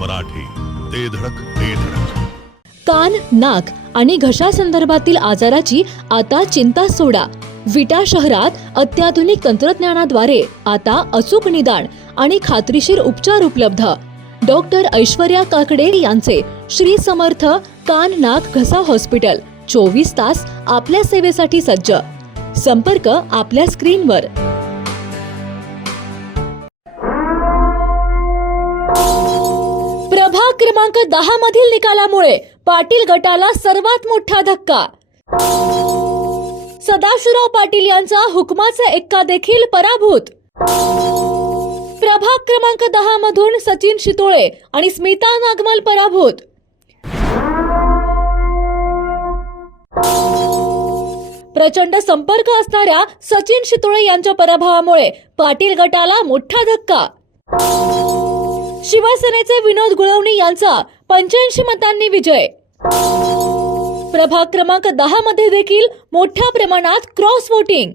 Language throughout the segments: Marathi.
मराठी, ते धडक ते धडक. कान, नाक आणि घशा संदर्भातील आजाराची आता चिंता सोडा. विटा शहरात अत्याधुनिक तंत्रज्ञानाद्वारे आता अचूक निदान आणि खात्रीशीर उपचार उपलब्ध. डॉक्टर ऐश्वर्या काकडे यांचे श्री समर्थ कान नाक घसा हॉस्पिटल 24 तास आपल्या सेवेसाठी सज्ज. संपर्क आपल्या स्क्रीनवर. प्रभाग क्रमांक 10 मधील निकालामुळे पाटील गटाला सर्वात मोठा धक्का. सदाशिवराव पाटील यांचा हुकमाचा एक्का देखील पराभूत. प्रभाग क्रमांक 10 मधून सचिन शितोळे आणि स्मिता नागमल पराभूत. प्रचंड संपर्क असणाऱ्या सचिन शितोळे यांच्या पराभवामुळे पाटील गटाला मोठा धक्का. शिवसेनेचे विनोद गुळवणी यांचा 85 मतांनी विजय. प्रभाग क्रमांक 10 मध्ये देखील मोठ्या प्रमाणात क्रॉस वोटिंग.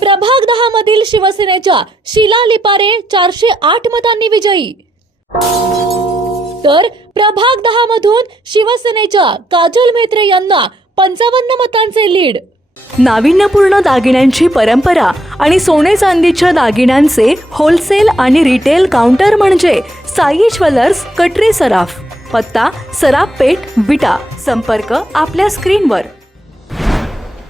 प्रभाग 10 मधील शिवसेनेच्या शीला लिपारे 408 मतांनी विजयी. तर प्रभाग 10 मधून शिवसेनेच्या काजल म्हेत्रे यांना 55 मतांचे लीड. नाविन्यपूर्ण दागिन्यांची परंपरा आणि सोने चांदीच्या दागिन्यांचे होलसेल आणि रिटेल काउंटर म्हणजे साई ज्वेलर्स, कटरे सराफ. पत्ता सराफ पेठ, विटा. संपर्क आपल्या स्क्रीनवर.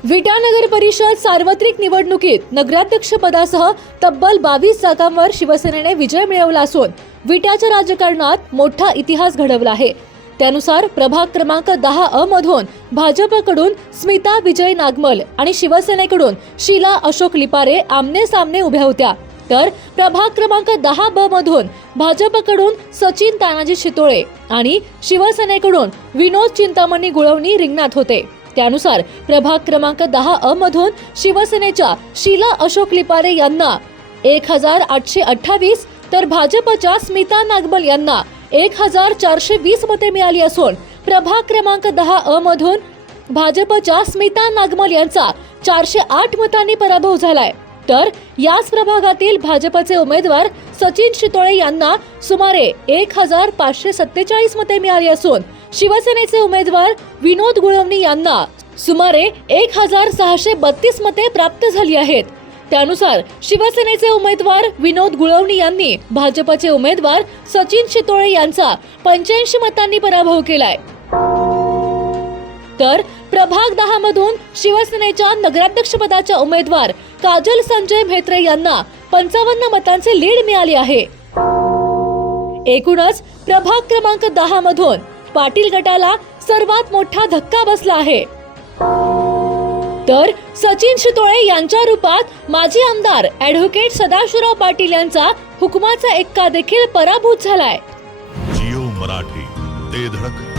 विटा नगर परिषद सार्वत्रिक निवडणुकीत नगराध्यक्ष पदासह तब्बल 22 जागांवर शिवसेनेने विजय मिळवला असून विटाच्या राजकारणात मोठा इतिहास घडवला आहे. त्यानुसार प्रभाग क्रमांक 10 मधून भाजपकडून स्मिता विजय नागमल आणि शिवसेनेकडून शीला अशोक लिपारे आमने सामने उभ्या होत्या. तर प्रभाग क्रमांक 10 मधून भाजपकडून सचिन तानाजी शितोळे आणि शिवसेनेकडून विनोद चिंतामणी गुळवणी रिंगणात होते. त्यानुसार प्रभाग क्रमांक 10 मधून शिवसेनेच्या शीला अशोक लिपारे यांना 1828 तर भाजपच्या स्मिता नागमल यांना 1420 मते मिळाली असून प्रभाग क्रमांक 10 मधून भाजपच्या स्मिता नागमल यांचा 408 मतांनी पराभव झालाय. तर याच प्रभागातील भाजपचे उमेदवार सचिन शितोळे यांना सुमारे 1547 मते मिळाली असून शिवसेनेचे उमेदवार विनोद गुळवणी यांना सुमारे 1632 मते प्राप्त झाली आहेत. त्यानुसार शिवसेनेचे उमेदवार विनोद गुळवणी यांनी भाजपचे उमेदवार सचिन शितोळे यांचा 85 मतांनी पराभव केलाय. तर प्रभाग 10 मधून शिवसेनेच्या नगराध्यक्षपदाच्या उमेदवार काजल संजय म्हेत्रे यांना 55 मतांचे लीड मिळाले आहे. एकूणच प्रभाग क्रमांक 10 मधून पाटील गटाला सर्वात मोठा धक्का बसला आहे. तर सचिन शितोळे यांच्या रूपात माजी आमदार ॲडव्होकेट सदाशिवराव पाटील यांचा हुकमाचा एक्का देखील पराभूत झालाय. जिओ मराठी, ते धडक